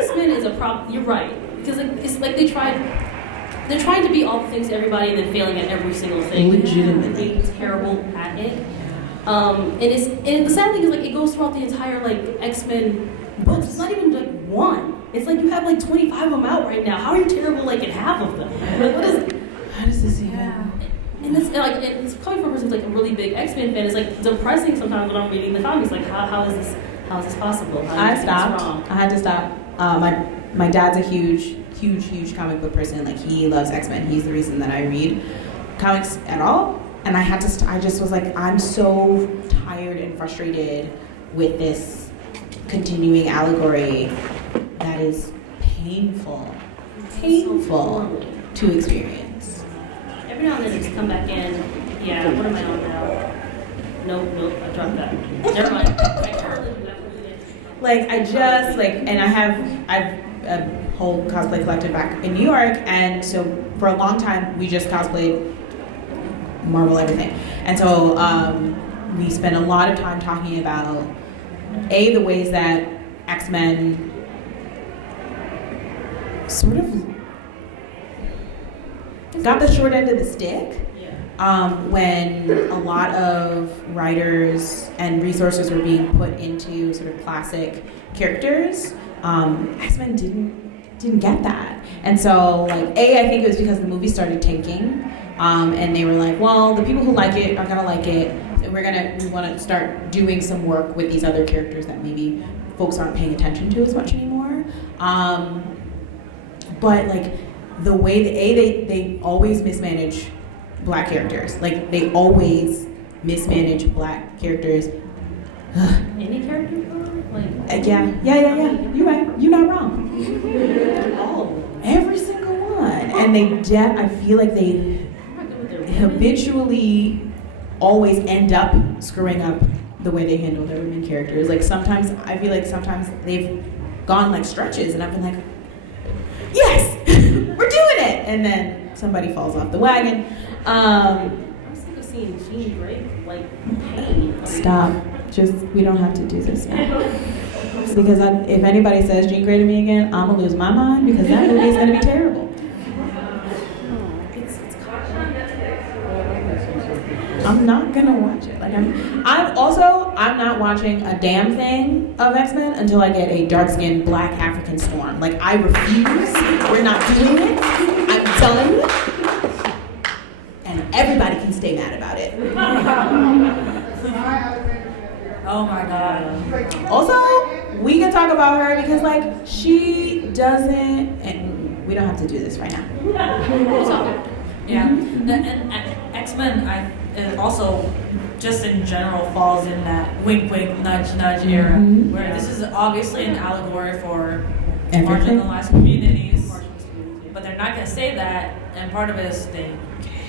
X-Men is a problem. You're right because like, it's like they're trying to be all the things to everybody and then failing at every single thing. Legitimately. They're terrible at it. And the sad thing is like it goes throughout the entire like X-Men books. It's not even like one. It's like you have like 25 of them out right now. How are you terrible like in half of them? Like what is? How does this even? And it's coming from a person who's like a really big X-Men fan. It's like depressing sometimes when I'm reading the comics. Like how is this possible? How do you I think it's stopped. wrong? I had to stop. My dad's a huge comic book person. Like he loves X-Men. He's the reason that I read comics at all. And I just was like, I'm so tired and frustrated with this continuing allegory that is painful to experience. Every now and then they just come back in. Yeah, what am I on now? Nope, I dropped that. Never mind. Like I've a whole cosplay collective back in New York, and so for a long time we just cosplayed Marvel everything, and so we spent a lot of time talking about the ways that X-Men sort of got the short end of the stick. When a lot of writers and resources were being put into sort of classic characters, X-Men didn't get that. And so, like, I think it was because the movie started tanking, and they were like, well, the people who like it are gonna like it, and we want to start doing some work with these other characters that maybe folks aren't paying attention to as much anymore. But like the way they always mismanage Black characters. Like they always mismanage Black characters. Any character? Like Yeah. You're right. You're not wrong. all. Every single one. And I feel like they I'm not good with their habitually always end up screwing up the way they handle their women characters. Like sometimes I feel like they've gone like stretches and I've been like, yes, we're doing it, and then somebody falls off the wagon. I'm sick of seeing Jean Grey like pain. Stop. Just, we don't have to do this now. Because if anybody says Jean Grey to me again, I'm gonna lose my mind because that movie is gonna be terrible. I'm not gonna watch it. Like I'm not watching a damn thing of X-Men until I get a dark-skinned black African Storm. Like I refuse. We're not doing it. I'm done. And everybody can stay mad about it. Oh my god. Also, we can talk about her because like she doesn't, and we don't have to do this right now. Yeah. And X-Men, it also just in general falls in that wink wink nudge nudge era where this is obviously an allegory for marginalized communities, but they're not going to say that, and part of it is they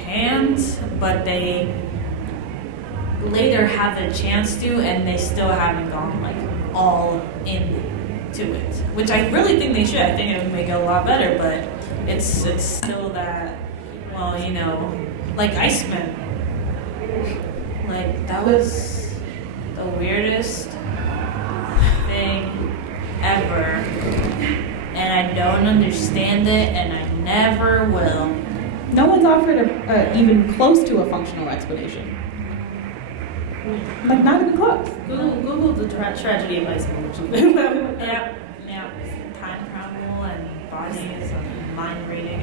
can't, but they later have the chance to, and they still haven't gone like all into it, which I really think they should. I think it would make it a lot better, but it's still that, well, you know, like Iceman. Like, that was the weirdest thing ever. And I don't understand it, and I never will. No one's offered even close to a functional explanation. Like, not even close. Google the tragedy of Iceman. Yep. Time travel and bodies and mind reading.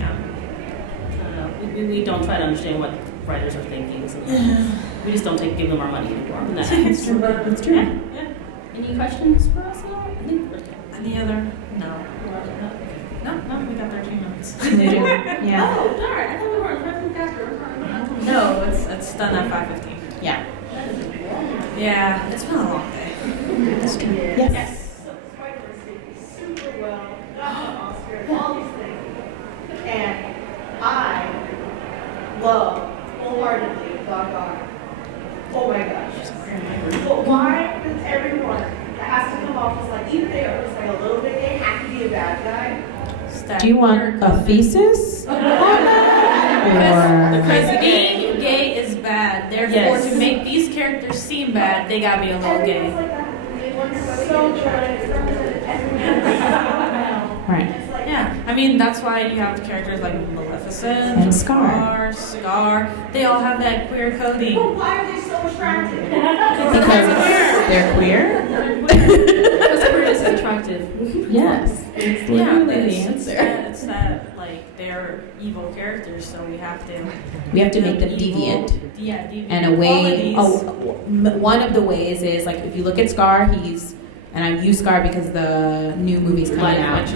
We don't try to understand what writers are thinking. So we just don't give them our money anymore. That's true. That's true. Yeah. Any questions for us now? I think we're okay. Any other? No, we got 13 minutes. Yeah. Oh, darn. I thought we were right after. No, it's done at 5:15. Yeah. Yeah, it's been a long day. That's true. Yes. Spider-Man super well, got the Oscar, all these things. And I love wholeheartedly Valkyrie. Oh my gosh. But why does everyone that has to come off as like, even if they are just like a little bit gay, have to be a bad guy? Do you want a thesis on that? Because being gay is bad. Therefore, to make these characters seem bad, they gotta be a little gay. Everyone's like that. So trying to represent everyone. Right. Yeah, I mean, that's why you have the characters like Maleficent, And Scar. Scar. They all have that queer coding. But why are they so attractive? Because they're queer? Because queerness is attractive. Yes. It's literally the it's answer. it's that like they're evil characters, so we have to We have to make them deviant. Yeah, deviant. And a way, qualities. one of the ways is like if you look at Scar, and I use Scar because the new movie's coming out.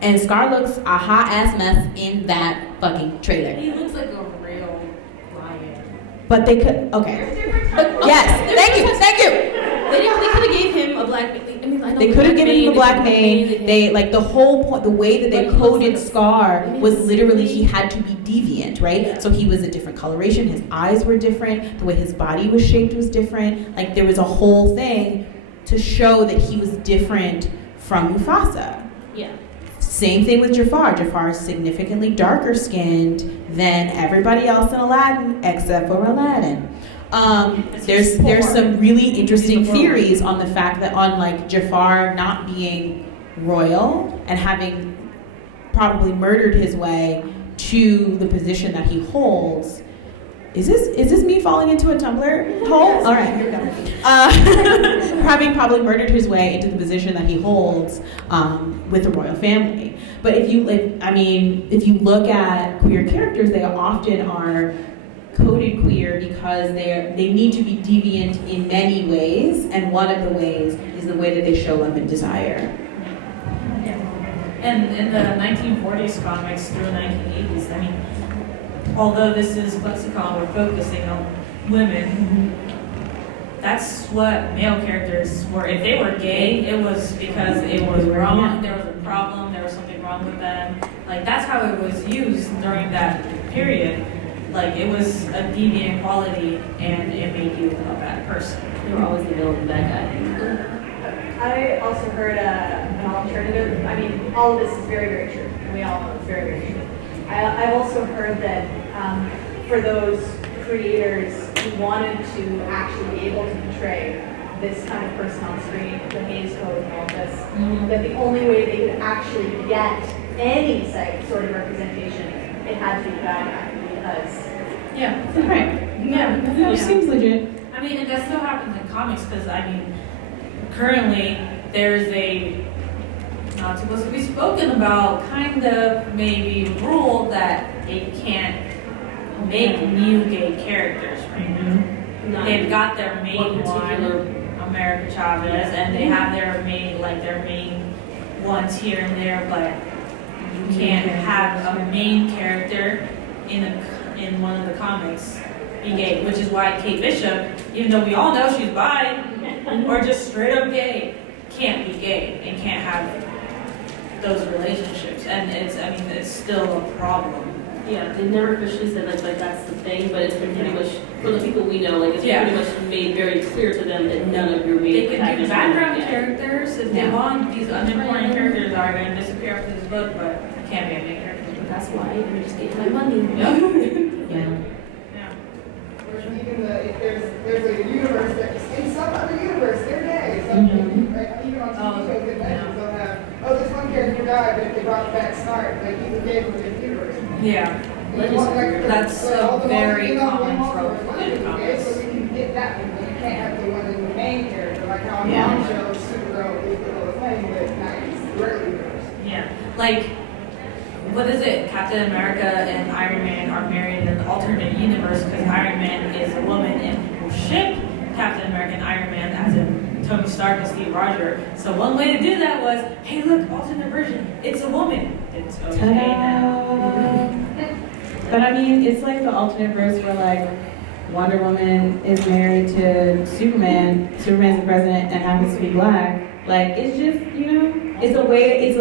And Scar looks a hot ass mess in that fucking trailer. He looks like a real lion. But they could, okay. Yes, thank you. They could have gave him a black. I know They could have given him a black mane. They like the whole point, the way that they coded Scar was literally he had to be deviant, right? So he was a different coloration. His eyes were different. The way his body was shaped was different. Like there was a whole thing to show that he was different from Mufasa. Yeah. Same thing with Jafar. Jafar is significantly darker skinned than everybody else in Aladdin, except for Aladdin. There's some really interesting theories on the fact that on like Jafar not being royal and having probably murdered his way to the position that he holds. Is this me falling into a Tumblr hole? All right, here we go. Having probably murdered his way into the position that he holds with the royal family. But if you look at queer characters, they often are coded queer because they need to be deviant in many ways, and one of the ways is the way that they show love and desire. Yeah. And in the 1940s comics through the 1980s, I mean, although this is ClexaCon, we're focusing on women. That's what male characters were. If they were gay, it was because it was wrong. There was a problem. There was something wrong with them. Like that's how it was used during that period. Like it was a deviant quality, and it made you a bad person. They were always the villain, the bad guy. I also heard an alternative. I mean, all of this is very, very true. And we all know it's very, very true. I've also heard that for those creators wanted to actually be able to portray this kind of person on screen, the Hays Code and all this, that the only way they could actually get any sort of representation, it had to be the bad guy, because Which seems legit. I mean, and that still happens in comics because, I mean, currently there's a, not supposed to be spoken about, kind of maybe rule that it can't make new gay characters right now. They've got their main one, America Chavez, and they have their main ones here and there, but you can't have a main character in one of the comics be gay, which is why Kate Bishop, even though we all know she's bi or just straight up gay, can't be gay and can't have those relationships, and it's still a problem. Yeah, they never officially said like that's the thing, but it's been pretty much, for the people we know, like it's pretty much made very clear to them that none of your main They can do background characters if they want. These unimportant characters are going to disappear after this book, but it can't be a main character. But that's why they're just getting my money. Yeah. Or even if there's a universe that in some other universe they're gay. Some, like, even on TV shows, Avengers, they'll have, this one character died, but if they brought back Snart, like he's a gay from this universe. Yeah. That's a very common trope in comics. So we can get that one, but you can't have the one in the main character, like how on Mom shows Supergirl is the little thing, but not in the regular universe. Yeah. Like, what is it? Captain America and Iron Man are married in an alternate universe because Iron Man is a woman and people ship Captain America and Iron Man as in Tony Stark and Steve Rogers. So one way to do that was, hey look, alternate version, it's a woman. It's okay now. But I mean, it's like the alternate verse where like Wonder Woman is married to Superman, Superman's the president and happens to be black. Like, it's just, it's a way,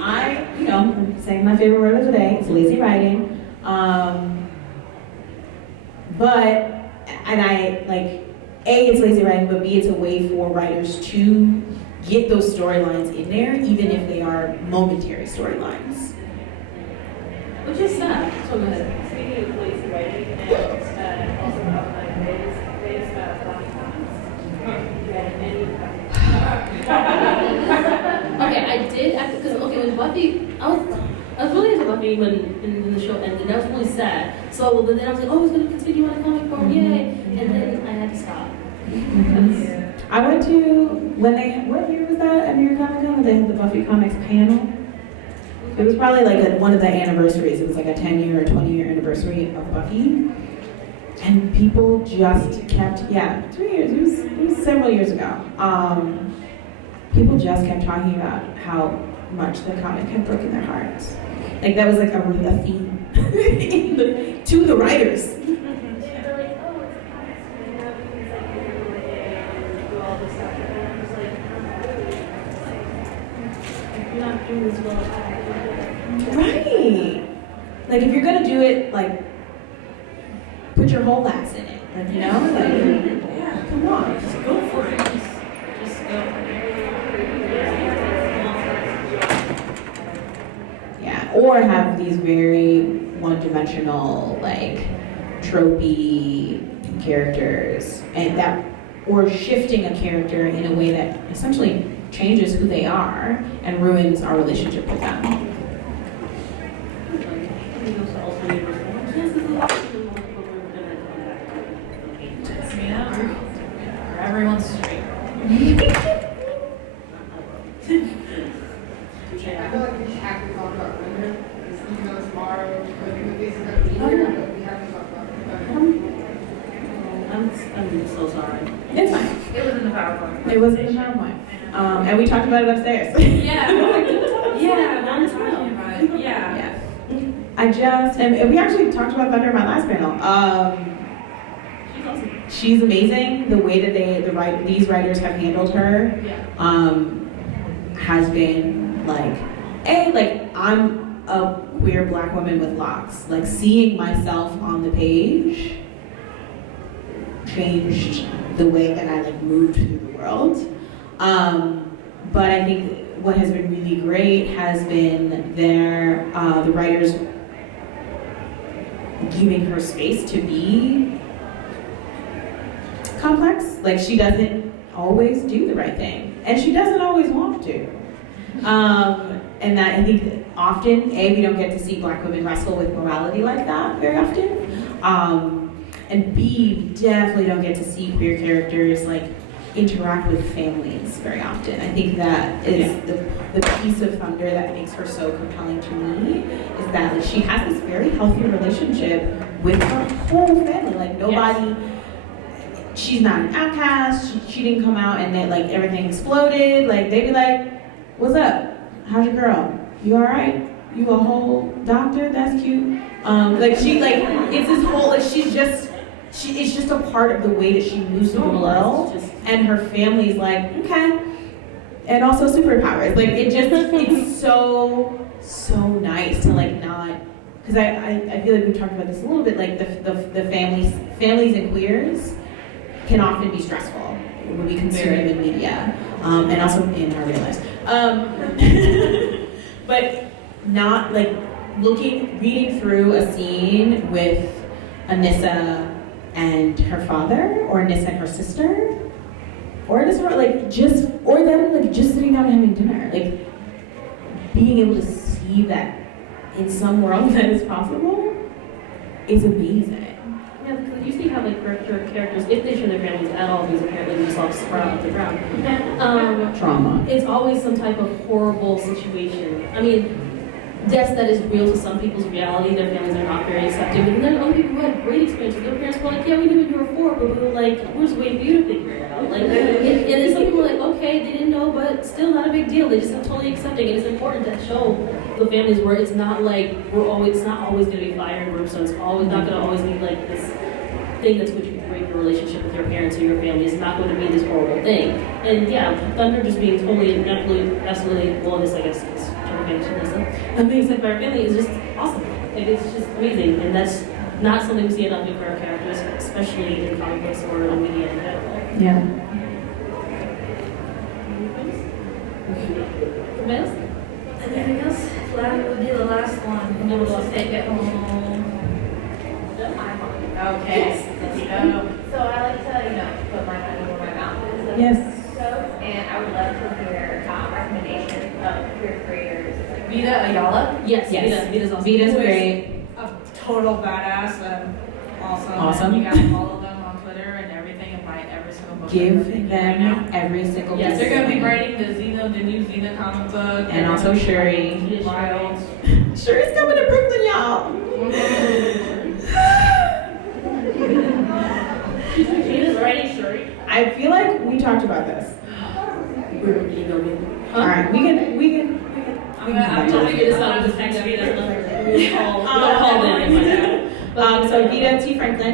I'm saying my favorite word of the day, it's lazy writing. A, it's lazy writing, but B, it's a way for writers to get those storylines in there, even if they are momentary storylines. Which is sad. So go ahead. speaking of lazy writing and also about like ways about Okay, I did because when Buffy, I was really into Buffy when the show ended. And that was really sad. So but then I was like, it's going to continue on the comic form, yay! And then I had to stop. I went to what year was that at New York Comic Con? They had the Buffy Comics panel. It was probably like one of the anniversaries. It was like a 10-year or 20-year anniversary of Buffy. And people just kept, 3 years, it was several years ago. People just kept talking about how much the comic had broken their hearts. Like that was like a theme to the writers. they're like, it's a comics, you know, because like you're really and do all this stuff, and I'm just like, you're not doing this well. Right. Like if you're gonna do it, like put your whole ass in it. Like, like come on. Just go for it. Just go for it. Yeah. Or have these very one-dimensional, like tropey characters, or shifting a character in a way that essentially changes who they are and ruins our relationship with them. Everyone's straight. I feel like we have to talk about Render, even though it's Mara, but this is going to be here, but we have to talk about Render. I'm so sorry. It's fine. It was in the PowerPoint. It was in the PowerPoint. And we talked about it upstairs. Yeah. Now we're talking about it. Yeah. I just, and we actually talked about that during my last panel. She's amazing. The way that these writers have handled her has been like, I'm a queer black woman with locks. Like seeing myself on the page changed the way that I moved through the world. But I think what has been really great has been the writers giving her space to be complex. Like, she doesn't always do the right thing, and she doesn't always want to. And that, I think, often, A, we don't get to see Black women wrestle with morality like that very often. And B, we definitely don't get to see queer characters like interact with families very often. I think that is the piece of Thunder that makes her so compelling to me, is that like, she has this very healthy relationship with her whole family. Like, nobody, she's not an outcast, she didn't come out and then like everything exploded. Like, they'd be like, what's up? How's your girl? You all right? You a whole doctor? That's cute. Like, she, like, it's this whole, like, it's just a part of the way that she moves through the world, and her family's like, okay. And also superpowers. Like, it's so nice to, like, not, because I feel like we've talked about this a little bit, like, the families and queers can often be stressful when we consume them in media, and also in our real lives. But not, like, reading through a scene with Anissa and her father, or Anissa and her sister, or Anissa, like, or them, like, just sitting down and having dinner, like, being able to see that in some world that is possible is amazing. Yeah, because you see how like characters, if they show their families at all, because apparently themselves sprout out the ground. Trauma. It's always some type of horrible situation. I mean, death that is real to some people's reality, their families are not very accepting. And then other people who had great experiences, their parents were like, yeah, we knew what you were for, but we were like, we're just waiting for you to figure it out. Like, and then some people were like, okay, they didn't know, but still not a big deal. They just are totally accepting. And it's important to show the families where it's not like it's not always going to be fire and brimstone. It's always not going to always be like this thing that's going to break your relationship with your parents or your family. It's not going to be this horrible thing. And yeah, Thunder just being totally, absolutely, well, this, I guess, is amazing for our family is just awesome. Like, it's just amazing. And that's not something we see enough in queer characters, especially in comic books or in media in general. Yeah. Anything else? That would be the last one. And then we'll take it home. Okay. So I like to, put my money where my mouth is. Yes. And I would love to hear recommendations of queer creators. Vida Ayala. Yes. Vita's awesome. Vita's great. A total badass and awesome. Awesome. You gotta follow them on Twitter and everything and buy every single book. Give right now. them every single Yes, piece. they're gonna be writing the new Xena comic book. And also Shuri. Wild. Shuri's coming to Brooklyn, y'all. Vita's writing Shuri. I feel like we talked about this. All right, we can. I'm I'll figure this out this next week. So Vita T. Franklin.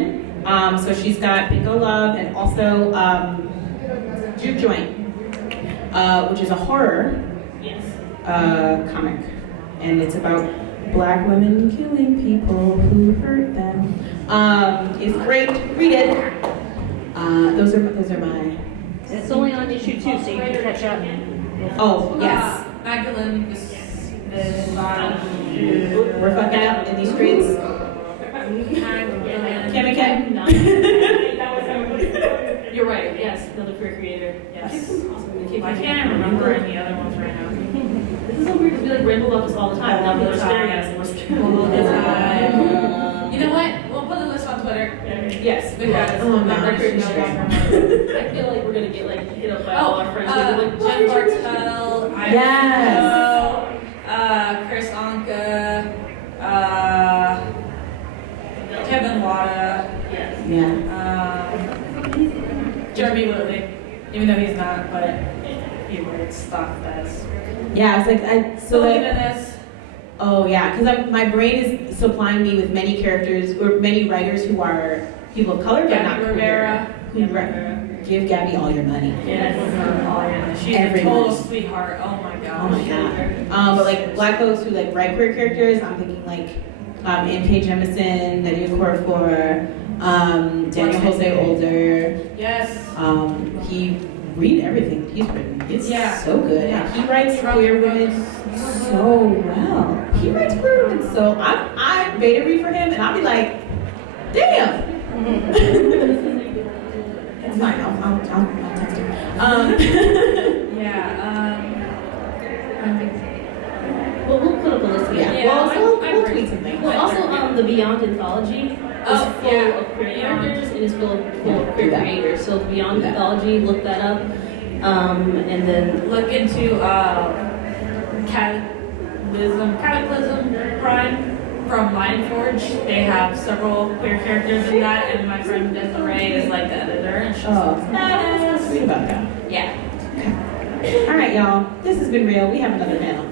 So she's got Bingo Love and also Juke Joint, which is a horror comic, and it's about Black women killing people who hurt them. It's great. Read it. Those are my. It's only on issue 2, so you can catch up. Oh yes. Magdalene We're fucking up in these streets. Kim. You're right. Yes, another queer creator. Yes. Awesome. I can't remember any other ones right now. This is so weird because we like ramble about this all the time. Now people are staring at us and we're You know what? We'll put the list on Twitter. Yes. Because Oh, my no. record no longer. I feel like we're gonna get like hit up by all our friends. Like, Jen Bartel, Yes. Chris Anka, Kevin Wada, yes. Yeah. Jeremy Whitley, even though he's not, but he writes stuff that's. Yeah, I was like, so Believe that. in this. Oh yeah, because my brain is supplying me with many characters or many writers who are people of color, but Gabby not Rivera. queer. Give Gabby all your money. Yes. She's Everyone. a total sweetheart. Oh my gosh. Oh my god. But like Black folks who like write queer characters, I'm thinking like Anne Page Jemison, Nadia Corfor, Daniel Jose Older. Yes. He read everything he's written. It's so good. Yeah. And he writes queer women so well. He writes queer women so I beta read for him and I'll be like, damn. fine. I'll text him. Well, we'll put up a list together. We'll tweet something. Well, also, the Beyond Anthology is full of queer characters and is full of queer creators. So Beyond Anthology, look that up. And then Look into Cataclysm Prime from Mindforge. They have several queer characters in that, and my friend Desiree is like the editor, and she's Let's read about that. yeah. All right, y'all. This has been real. We have another panel.